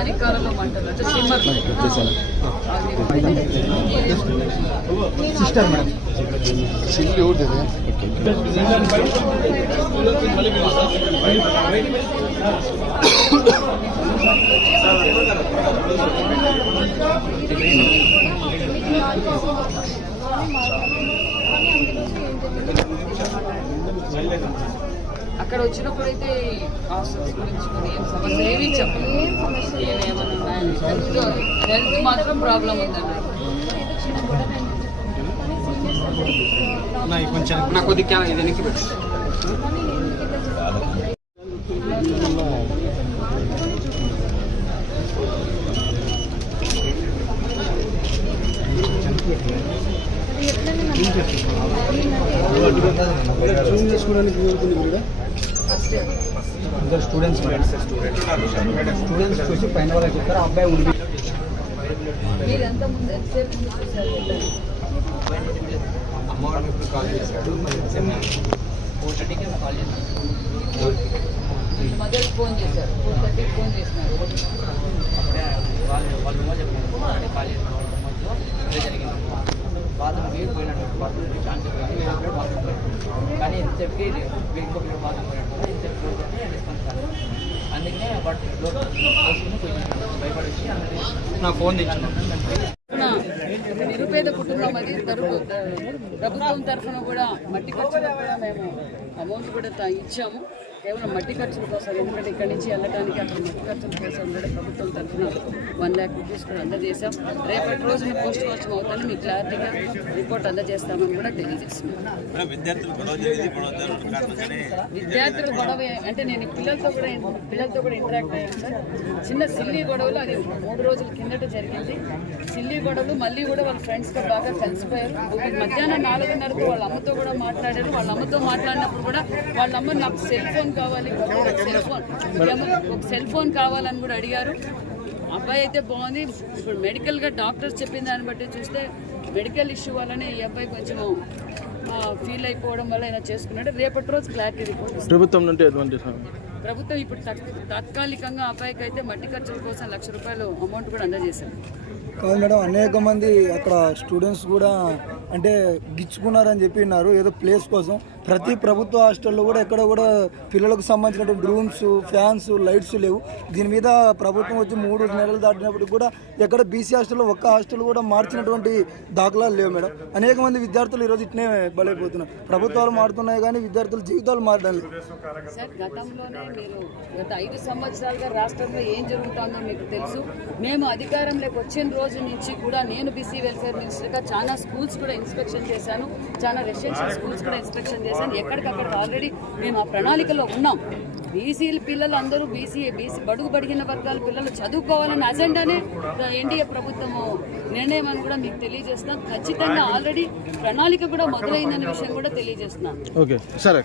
అరికాలలో మంటలు sister madam silly ఊరుతుంది అక్కడ వచ్చినప్పుడైతే hostels గురించి ఏం సమస్య ఏమీ చెప్పలేదు. ఏమేమన్నా ఉన్నాయంటే హెల్త్ మాత్రం ప్రాబ్లం ఉందండి. నాకు కొద్దిగా ఇది వెనక్కి పెట్టు. స్టూడెంట్స్ చూసి పైన వాళ్ళకి చెప్తారు అబ్బాయి ఉంది. మీరంతా ముందు ఎంతసేపు ముందు చూసారు? అమ్మవారికి కాల్ చేశాడు. 4:30కి కాల్ చేశాను. మదర్కి ఫోన్ చేశారు. 4:30కి ఫోన్ చేసినారు. అప్పుడే వాళ్ళు చెప్పారు కాల్ చేసిన మధ్యలో జరిగింది. బాత్రూమ్ వీడు పోయినట్టు బాత్రూమ్ ఛాన్స్ కానీ ఇంతసేపుకి ఇంకో ప్లేట్ బాత్రూమ్ పోయినట్టు ఇంతసేపు చూసుకొని రెస్పాన్స్ కాదు. అందుకనే బట్ భయపడేసి నా ఫోన్ తెచ్చాను. నిరుపేద కుటుంబం అది. ప్రభుత్వం తరఫున కూడా మట్టి ఖర్చులకు కూడా మేము అమౌంట్ కూడా ఇచ్చాము. కేవలం మట్టి ఖర్చుల కోసం, ఎందుకంటే ఇక్కడి నుంచి వెళ్ళడానికి అక్కడ మట్టి ఖర్చుల కోసం కూడా ప్రభుత్వం తరఫున 1 lakh రూపీస్ కూడా అందజేశాం. రేపటి రోజున పోస్ట్ మార్టం అవుతాను మీకు క్లారిటీగా రిపోర్ట్ అందజేస్తామని కూడా తెలియజేస్తున్నాం. విద్యార్థుల గొడవ అంటే నేను పిల్లలతో కూడా ఇంటరాక్ట్ అయ్యాను సార్. చిన్న సిల్లీ గొడవలు, అది 3 రోజుల కిందట జరిగింది. సిల్లీ గొడవలు మళ్ళీ కూడా వాళ్ళ ఫ్రెండ్స్తో బాగా కలిసిపోయారు. మధ్యాహ్నం 4:30కు వాళ్ళ అమ్మతో కూడా మాట్లాడారు. వాళ్ళ అమ్మతో మాట్లాడినప్పుడు కూడా వాళ్ళ అమ్మ నాకు సెల్ ఫోన్ కావాలి, ఒక సెల్ ఫోన్ కావాలని కూడా అడిగారు. అబ్బాయి అయితే బాగుంది. ఇప్పుడు మెడికల్గా డాక్టర్స్ చెప్పిన దాన్ని బట్టి చూస్తే మెడికల్ ఇష్యూ వల్లనే ఈ అబ్బాయి కొంచెం ఫీల్ అయిపోవడం వల్ల ఇలా చేసుకున్నాడు. రేపటి రోజు క్లారిటీ రిపోర్ట్ ప్రభుత్వం నుండి ఎటువంటి ప్రభుత్వం ఇప్పుడు తాత్కాలికంగా అబ్బాయికి అయితే మట్టి ఖర్చుల కోసం 1 లక్ష రూపాయలు అమౌంట్ కూడా అందజేశారు. కాదు మేడం, అనేక మంది అక్కడ స్టూడెంట్స్ కూడా అంటే గిచ్చుకున్నారని చెప్పినారు ఏదో ప్లేస్ కోసం. ప్రతి ప్రభుత్వ హాస్టల్లో కూడా ఎక్కడ కూడా పిల్లలకు సంబంధించినటువంటి రూమ్స్, ఫ్యాన్స్, లైట్స్ లేవు. దీని మీద ప్రభుత్వం వచ్చి 3 నెలలు దాటినప్పటికి కూడా ఎక్కడ బీసీ హాస్టల్లో ఒక్క హాస్టల్ కూడా మార్చినటువంటి దాఖలాలు లేవు మేడం. అనేక మంది విద్యార్థులు ఈరోజు ఇట్నే బలైపోతున్నారు. ప్రభుత్వాలు మారుతున్నాయి కానీ విద్యార్థుల జీవితాలు మారడం లేదు. సార్, గతంలోనే మీరు గత 5 సంవత్సరాలుగా రాష్ట్రంలో ఏం జరుగుతుందో మీకు తెలుసు. మేము అధికారంలోకి వచ్చిన రోజు నుంచి కూడా నేను బీసీ వెల్ఫేర్ మినిస్టర్గా చాలా స్కూల్స్ కూడా ఇన్స్పెక్షన్ చేశాను. చాలా రెసిడెన్షియల్ స్కూల్స్ కూడా ఇన్స్పెక్షన్ చేశాను. ఎక్కడికక్కడ ఆల్రెడీ మేము ఆ ప్రణాళికలో ఉన్నాం. బీసీ పిల్లలు అందరూ బీసీ బడుగు బడిగిన వర్గాల పిల్లలు చదువుకోవాలన్న అజెండానే ఎన్డీఏ ప్రభుత్వము నిర్ణయం అని కూడా మీకు తెలియజేస్తున్నాం. ఖచ్చితంగా ఆల్రెడీ ప్రణాళిక కూడా మొదలైందనే విషయం కూడా తెలియజేస్తున్నాం. ఓకే సరే.